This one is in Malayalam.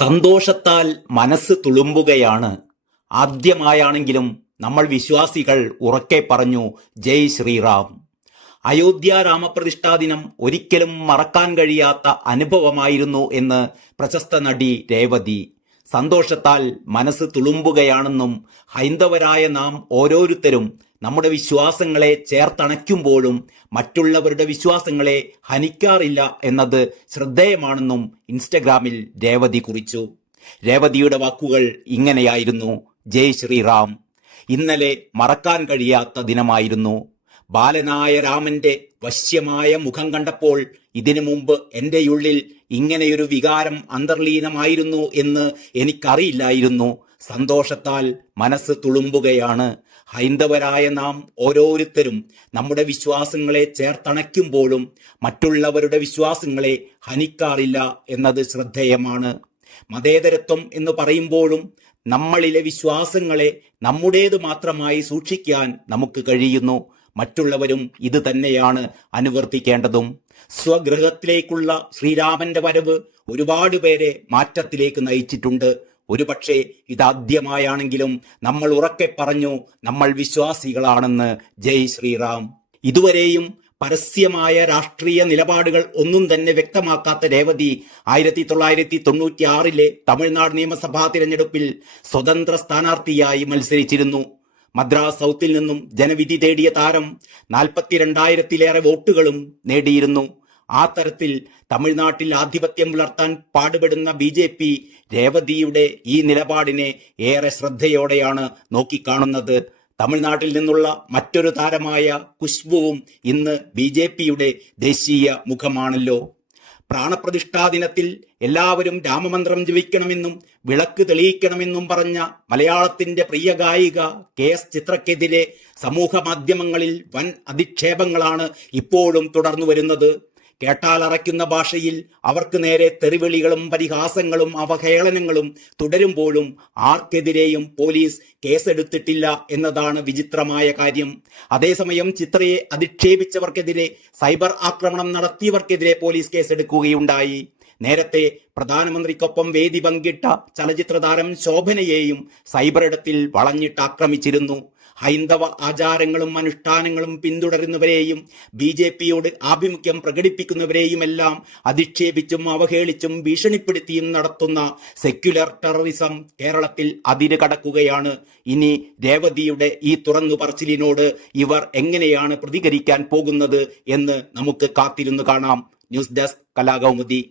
സന്തോഷത്താൽ മനസ്സ് തുളുമ്പുകയാണ്. ആദ്യമായാണെങ്കിലും നമ്മൾ വിശ്വാസികൾ ഉറക്കെ പറഞ്ഞു ജയ് ശ്രീറാം. അയോധ്യ രാമപ്രതിഷ്ഠാ ദിനം ഒരിക്കലും മറക്കാൻ കഴിയാത്ത അനുഭവമായിരുന്നു എന്ന് പ്രശസ്ത നടി രേവതി. സന്തോഷത്താൽ മനസ്സ് തുളുമ്പുകയാണെന്നും ഹൈന്ദവരായ നാം ഓരോരുത്തരും നമ്മുടെ വിശ്വാസങ്ങളെ ചേർത്തണയ്ക്കുമ്പോഴും മറ്റുള്ളവരുടെ വിശ്വാസങ്ങളെ ഹനിക്കാറില്ല എന്നത് ശ്രദ്ധേയമാണെന്നും ഇൻസ്റ്റഗ്രാമിൽ രേവതി കുറിച്ചു. രേവതിയുടെ വാക്കുകൾ ഇങ്ങനെയായിരുന്നു: ജയ് ശ്രീറാം. ഇന്നലെ മറക്കാൻ കഴിയാത്ത ദിനമായിരുന്നു. ബാലനായ രാമന്റെ വശ്യമായ മുഖം കണ്ടപ്പോൾ ഇതിനു മുമ്പ് എൻ്റെ ഉള്ളിൽ ഇങ്ങനെയൊരു വികാരം അന്തർലീനമായിരുന്നു എന്ന് എനിക്കറിയില്ലായിരുന്നു. സന്തോഷത്താൽ മനസ്സ് തുളുമ്പുകയാണ്. ഹൈന്ദവരായ നാം ഓരോരുത്തരും നമ്മുടെ വിശ്വാസങ്ങളെ ചേർത്തണയ്ക്കുമ്പോഴും മറ്റുള്ളവരുടെ വിശ്വാസങ്ങളെ ഹനിക്കാറില്ല എന്നത് ശ്രദ്ധേയമാണ്. മതേതരത്വം എന്ന് പറയുമ്പോഴും നമ്മളിലെ വിശ്വാസങ്ങളെ നമ്മുടേത് മാത്രമായി സൂക്ഷിക്കാൻ നമുക്ക് കഴിയുന്നു. മറ്റുള്ളവരും ഇത് തന്നെയാണ് അനുവർത്തിക്കേണ്ടതും. സ്വഗൃഹത്തിലേക്കുള്ള ശ്രീരാമന്റെ വരവ് ഒരുപാട് പേരെ മാറ്റത്തിലേക്ക് നയിച്ചിട്ടുണ്ട്. ഒരുപക്ഷെ ഇതാദ്യമായാണെങ്കിലും നമ്മൾ ഉറക്കെ പറഞ്ഞു നമ്മൾ വിശ്വാസികളാണെന്ന്. ജയ് ശ്രീറാം. ഇതുവരെയും പരസ്യമായ രാഷ്ട്രീയ നിലപാടുകൾ ഒന്നും തന്നെ വ്യക്തമാക്കാത്ത രേവതി 1996 തമിഴ്നാട് നിയമസഭാ തിരഞ്ഞെടുപ്പിൽ സ്വതന്ത്ര സ്ഥാനാർത്ഥിയായി മത്സരിച്ചിരുന്നു. മദ്രാസ് സൗത്തിൽ നിന്നും ജനവിധി തേടിയ താരം 42,000-ലേറെ വോട്ടുകളും നേടിയിരുന്നു. ആ തരത്തിൽ തമിഴ്നാട്ടിൽ ആധിപത്യം പുലർത്താൻ പാടുപെടുന്ന BJP രേവതിയുടെ ഈ നിലപാടിനെ ഏറെ ശ്രദ്ധയോടെയാണ് നോക്കിക്കാണുന്നത്. തമിഴ്നാട്ടിൽ നിന്നുള്ള മറ്റൊരു താരമായ ഖുശ്ബുവും ഇന്ന് BJPയുടെ ദേശീയ മുഖമാണല്ലോ. പ്രാണപ്രതിഷ്ഠാ ദിനത്തിൽ എല്ലാവരും രാമമന്ത്രം ജപിക്കണമെന്നും വിളക്ക് തെളിയിക്കണമെന്നും പറഞ്ഞ മലയാളത്തിന്റെ പ്രിയ ഗായിക KS ചിത്രയ്ക്കെതിരെ സമൂഹ മാധ്യമങ്ങളിൽ വൻ അധിക്ഷേപങ്ങളാണ് ഇപ്പോഴും തുടർന്നു വരുന്നത്. കേട്ടാലറയ്ക്കുന്ന ഭാഷയിൽ അവർക്ക് നേരെ തെറിവിളികളും പരിഹാസങ്ങളും അവഹേളനങ്ങളും തുടരുമ്പോഴും ആർക്കെതിരെയും പോലീസ് കേസെടുത്തിട്ടില്ല എന്നതാണ് വിചിത്രമായ കാര്യം. അതേസമയം ചിത്രയെ അധിക്ഷേപിച്ചവർക്കെതിരെ സൈബർ ആക്രമണം നടത്തിയവർക്കെതിരെ പോലീസ് കേസെടുക്കുകയുണ്ടായി. നേരത്തെ പ്രധാനമന്ത്രിക്കൊപ്പം വേദി പങ്കിട്ട ചലച്ചിത്ര താരം ശോഭനയെയും സൈബറിടത്തിൽ വളഞ്ഞിട്ട് ആക്രമിച്ചിരുന്നു. ഹൈന്ദവ ആചാരങ്ങളും അനുഷ്ഠാനങ്ങളും പിന്തുടരുന്നവരെയും BJPയോട് ആഭിമുഖ്യം പ്രകടിപ്പിക്കുന്നവരെയുമെല്ലാം അധിക്ഷേപിച്ചും അവഹേളിച്ചും ഭീഷണിപ്പെടുത്തിയും നടത്തുന്ന സെക്യുലർ ടെററിസം കേരളത്തിൽ അതിര് കടക്കുകയാണ്. ഇനി രേവതിയുടെ ഈ തുറന്നു പറച്ചിലിനോട് ഇവർ എങ്ങനെയാണ് പ്രതികരിക്കാൻ പോകുന്നത് എന്ന് നമുക്ക് കാത്തിരുന്നു കാണാം. News desk Kalakaumudi.